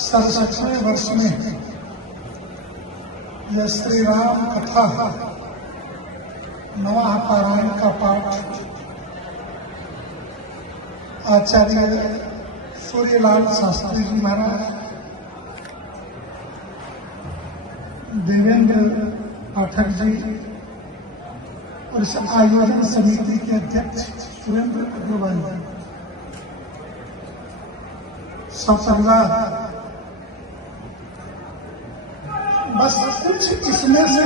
67वें वर्ष में यह श्री राम कथा नवाह पारायण का पाठ आचार्य सूर्यलाल शास्त्री जी महाराज, देवेंद्र पाठक जी और इस आयोजन समिति के अध्यक्ष सुरेंद्र अग्रवाल सपरिवार बस कुछ इसमें से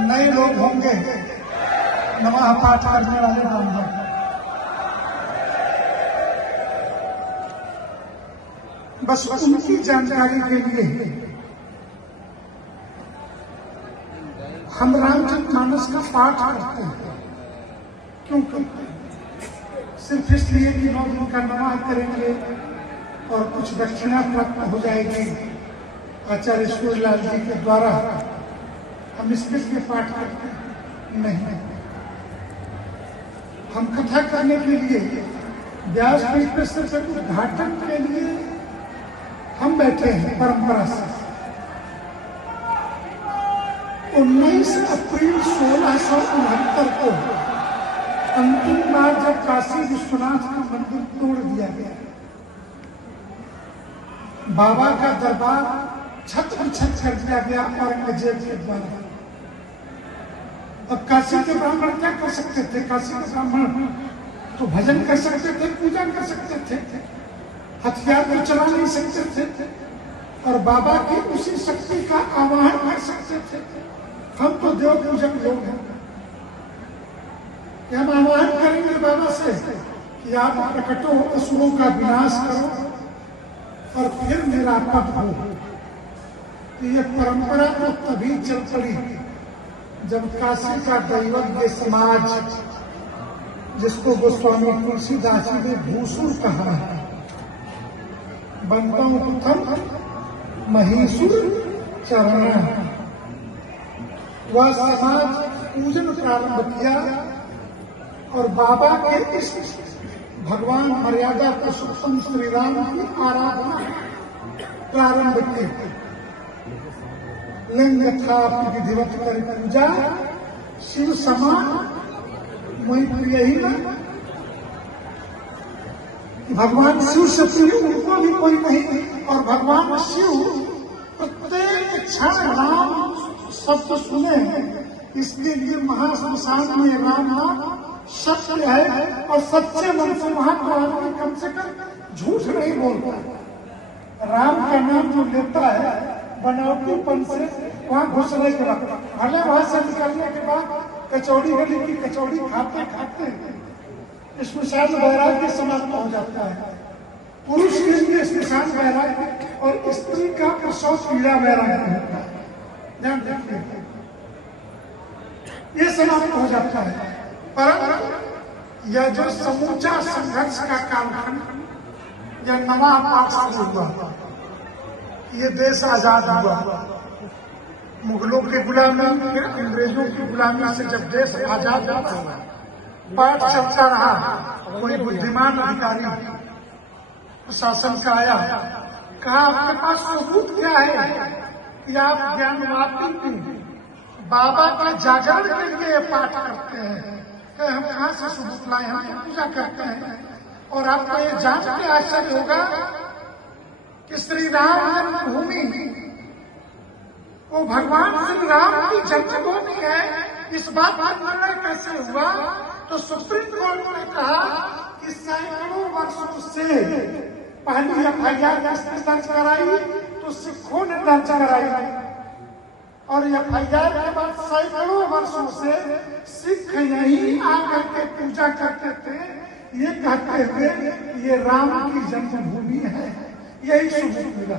नए लोग होंगे नवाह पाठ करने वाले होंगे। बस उनकी जानकारी के लिए हम रामचरितमानस का पाठ करते हैं, क्योंकि सिर्फ इसलिए कि 9 दिन का नवाह करेंगे और कुछ दक्षिणा प्राप्त हो जाएगी आचार्य सूर्यलाल जी के द्वारा, हम इसके लिए पाठ करते हैं। नहीं, हम कथा करने के लिए व्यासपीठ पर सिर्फ उद्घाटन के लिए हम बैठे हैं परंपरा से। 19 अप्रैल 1669 को अंतिम बार जब काशी विश्वनाथ का मंदिर तोड़ दिया गया, बाबा का दरबार छत पर छत कर दिया गया औरंगजेब के द्वारा। अब काशी के ब्राह्मण क्या कर सकते थे? काशी के ब्राह्मण तो भजन कर सकते थे, पूजा कर सकते थे, हथियार तो चला नहीं सकते थे और बाबा की उसी शक्ति का आवाहन कर सकते थे। हम तो देव पूजक लोग हैं कि हम आह्वान करेंगे बाबा से कि आप प्रकटो, असुरों का विनाश करो और फिर मेरा पद हो। तो ये परंपरा तो तभी चल पड़ी जब काशी का दैवज्ञ समाज, जिसको गोस्वामी तुलसीदास जी ने भूसुर कहा है, बनता प्रथम महीसुर चरण, वह समाज पूजन प्रारंभ किया और बाबा के इस भगवान मर्यादा पुरुषोत्तम श्री राम की आराधना प्रारंभ की। लिंग था विधिवत कर पूजा, शिव समान वही प्रिय ही न। भगवान शिव से प्रिय उनको भी कोई नहीं, और भगवान शिव प्रत्येक क्षण राम शब्द सुने, इसके लिए महाश्मशान में राम नाम सत्य है और सच्चे मन से वहां तो आदमी कम से कम झूठ नहीं बोलता। राम का नाम जो लेता है बनावटीपन से वहां घुसने के बाद, भले वहां से निकलने के बाद कचौड़ी गली की कचौड़ी खाते खाते स्मशान वैराग्य समाप्त हो जाता है। पुरुष के लिए स्मशान वैराग्य और स्त्री का प्रसव पीड़ा वैराग्य होता है। ध्यान रखिए, ये समाप्त हो जाता है। परंतु यह जो समूचा संघर्ष का कालखंड, यह नवाह पाठ शुरू हुआ, ये देश आजाद हुआ। मुगलों के गुलामी, फिर अंग्रेजों की गुलामी से जब देश आजाद हुआ, पाठ चलता रहा। कोई बुद्धिमान अधिकारी शासन का आया, कहा आपके पास सबूत क्या है कि आप ज्ञानवापी बाबा के जागरण के लिए पाठ करते हैं? हम कहां से सबूत लाए? हम पूजा करते हैं। और आपको ये जांच के आश्चर्य होगा कि श्री राम जन्मभूमि वो भगवान श्री राम की जन्मभूमि है। इस बात का निर्णय कैसे हुआ? तो सुप्रीम कोर्ट ने कहा कि सैकड़ों वर्षों से पहली एफआईआर किसने दर्ज कराई? तो सिखों ने दर्ज कराई, और एफआईआर के बाद सैकड़ों वर्षों से सिख यही आकर के पूजा करते थे, ये कहते थे ये राम की जन्मभूमि है। यही सबूत मिला।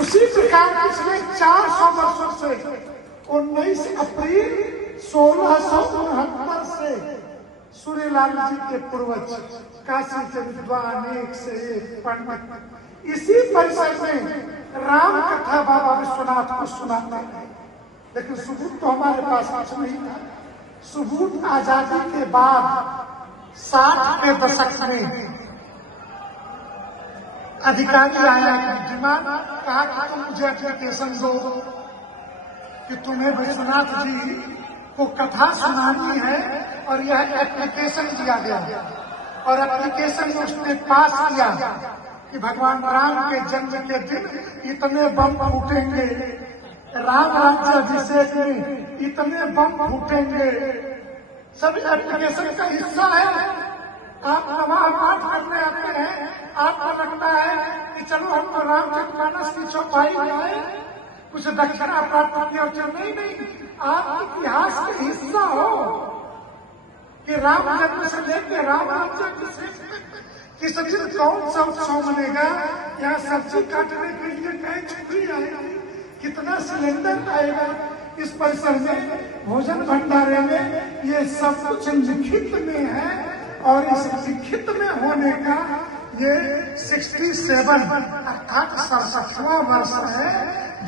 उसी प्रकार पिछले 400 वर्षों से 19 अप्रैल 1669 से सूर्यलाल जी के पूर्वज काशी के विद्वान एक से एक पंडित इसी परिसर में राम कथा बाबा विश्वनाथ को सुनाते हैं। लेकिन सबूत तो हमारे पास कुछ नहीं था। सबूत आजादी के बाद 60 के दशक में अधिकारी आया डिमांड कहा कि तुम मुझे एप्लीकेशन दो कि तुम्हें विश्वनाथ जी को कथा सुनानी है और यह एप्लीकेशन दिया गया और एप्लीकेशन में उसने पास किया कि भगवान राम के जन्म के दिन इतने बम फूटेंगे, राम राज्याभिषेक में इतने बम फूटेंगे। सब एप्लीकेशन का हिस्सा है। आप नमाज पाठ करने आते हैं, आपको लगता है कि चलो हम तो रामचरितमानस की चौपाई जाए, कुछ दक्षिणा प्राप्त करनी और नहीं, आप इतिहास के हिस्सा हो कि राम जन्म से लेकर राम राज्याभिषेक किस दिन कौन सा उत्सव मनेगा, यहाँ सब्जी काटने के लिए कई छुट्टी आएगी, कितना सिलेंडर आएगा इस परिसर में, भोजन भंडारे में, ये सब कुछ लिखित में है। और इस लिखित में होने का ये 67 अर्थात 67वां वर्ष है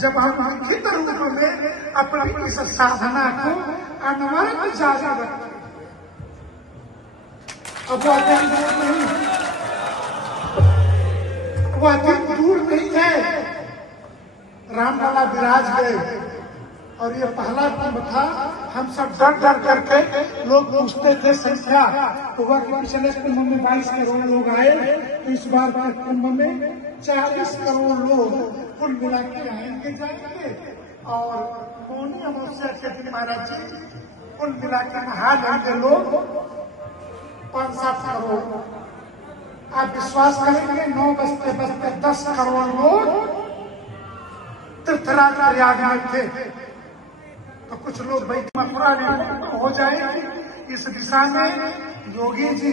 जब हम लिखित रूप में अपनी इस साधना को अनवरत जारी रखते। अब वह दिन दूर नहीं है। रामलला विराज गए और ये पहला कुंभ था। हम सब डर डर करके लोग पूछते थे संख्या, तो वह पिछले कुंभ में 22 करोड़ लोग आए, तो इस बार के कुंभ में 40 करोड़ लोग कुल मिला के आएंगे जाएंगे। और मौनी अमावस्या के दिन महाराज जी कुल मिला के नहा लेंगे लोग 5-7 करोड़। आप विश्वास करेंगे 9 बजते बजते 10 करोड़ लोग तीर्थराज प्रयाग में थे। तो कुछ लोग भाई मथुरा हो जाएंगे। इस दिशा में योगी जी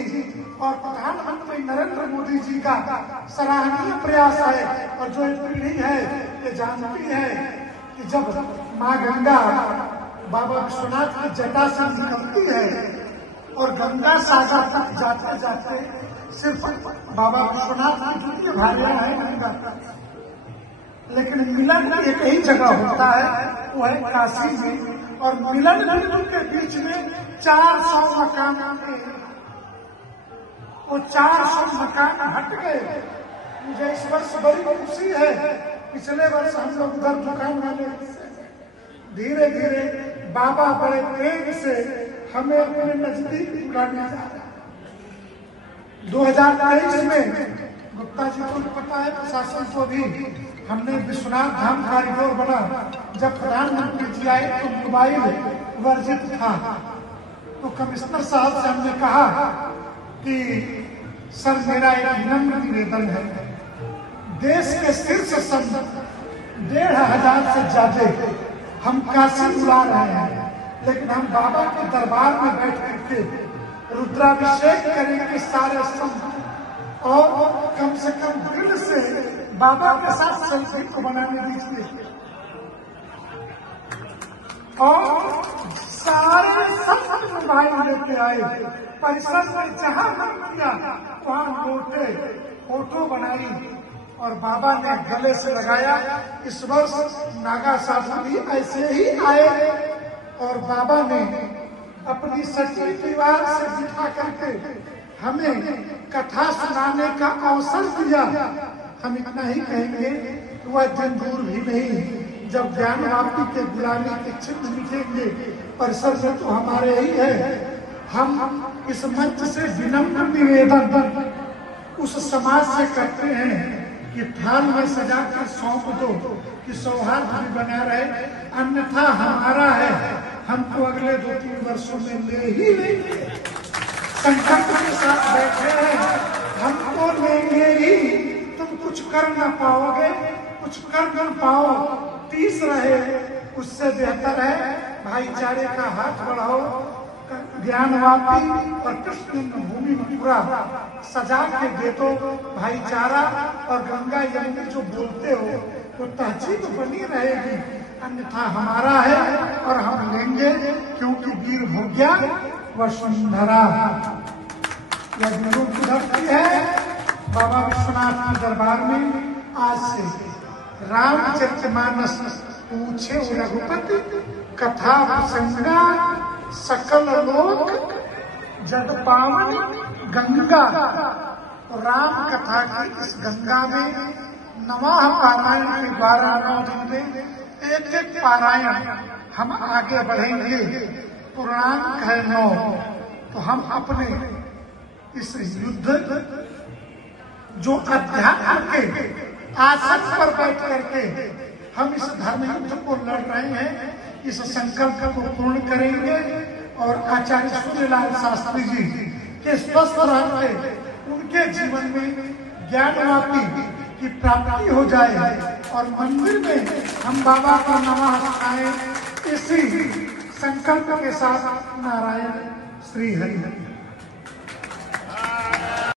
और प्रधानमंत्री नरेंद्र मोदी जी का सराहनीय प्रयास है। और जो पीढ़ी है ये जानती है कि जब माँ गंगा बाबा विश्वनाथ की जटा से निकलती है और गंगा सागर तक जाते जाते सिर्फ बाबा विश्वनाथ की द्वितीय भार्या है गंगा, लेकिन मिलन एक ही जगह होता है, वो है काशी में। और मिलन बिंदु के बीच में 400 मकान थे, वो 400 मकान हट गए। मुझे इस वर्ष बड़ी खुशी है, पिछले वर्ष हम लोग उधर दुकान वाले धीरे धीरे बाबा बड़े प्रेम से हमें अपने नजदीक बुलाने जा रहे। 2023 में गुप्ता जी को पता है, प्रशासन को भी, हमने विश्वनाथ धाम कॉरिडोर बना। जब प्रधानमंत्री जी आए तो मोबाइल वर्जित था, तो कमिश्नर साहब से हमने कहा कि सर मेरा एक विनम्र निवेदन है, देश के शीर्ष संत 1500 से ज्यादा हम काशी बुला रहे हैं, लेकिन हम बाबा के दरबार में बैठ करके रुद्राभिषेक करेंगे सारे संत, और कम से कम दिल से बाबा के साथ सेल्फी को बनाने दीजिए। और सारे संत मोबाइल लेके आए, परिसर में जहां मन किया वहां लोटे फोटो बनाई और बाबा ने गले से लगाया। इस वर्ष नागा साधु भी ऐसे ही आए और बाबा ने अपनी सच्ची दीवार से बिठा करके हमें कथा सुनाने का अवसर दिया। हम इतना ही कहेंगे कि वह दिन दूर भी नहीं जब ज्ञान वापी के गुलामी के चिन्ह मिटेंगे। परिसर में तो हमारे ही है। हम इस मंच से विनम्र निवेदन उस समाज से करते हैं कि थाल में सजा कर सौंप दो कि सौहार्द भी बना रहे, अन्यथा हमारा है, हमको अगले 2-3 वर्षों में ले ही लेंगे। संकल्प के साथ बैठे हैं, हमको लेंगे ही। तुम कुछ कर न पाओगे, कुछ कर न पाओ, 30 रहे उससे बेहतर है भाईचारे का हाथ बढ़ाओ। ज्ञानवापी और कृष्ण भूमि मथुरा सजा के दे दो भाईचारा, और गंगा यमुना जो बोलते हो वो तहजीब बनी रहेगी, अन्यथा हमारा है और हम लेंगे, क्योंकि वीर भोग्या वसुंधरा यह गुरु की धरती है। बाबा विश्वनाथ के दरबार में आज से रामचरितमानस पूछे रघुपति, कथा प्रसंगा सकल लोक जग पावन गंगा, तो राम कथा की इस गंगा में नवाह पारायण के द्वारा 9 दिन में एक एक पारायण हम आगे बढ़ेंगे। पूर्णांक है 9। तो हम अपने इस युद्ध जो अध्यात्म के आसन पर बैठ करके हम इस धर्म युद्ध को लड़ रहे हैं, इस संकल्प को पूर्ण करेंगे और आचार्य सूर्यलाल शास्त्री जी के स्वस्थ रहते उनके जीवन में ज्ञानवापी की प्राप्ति हो जाए और मंदिर में हम बाबा को नमः सिखाएं, इसी संकल्प के साथ नारायण श्री हरि।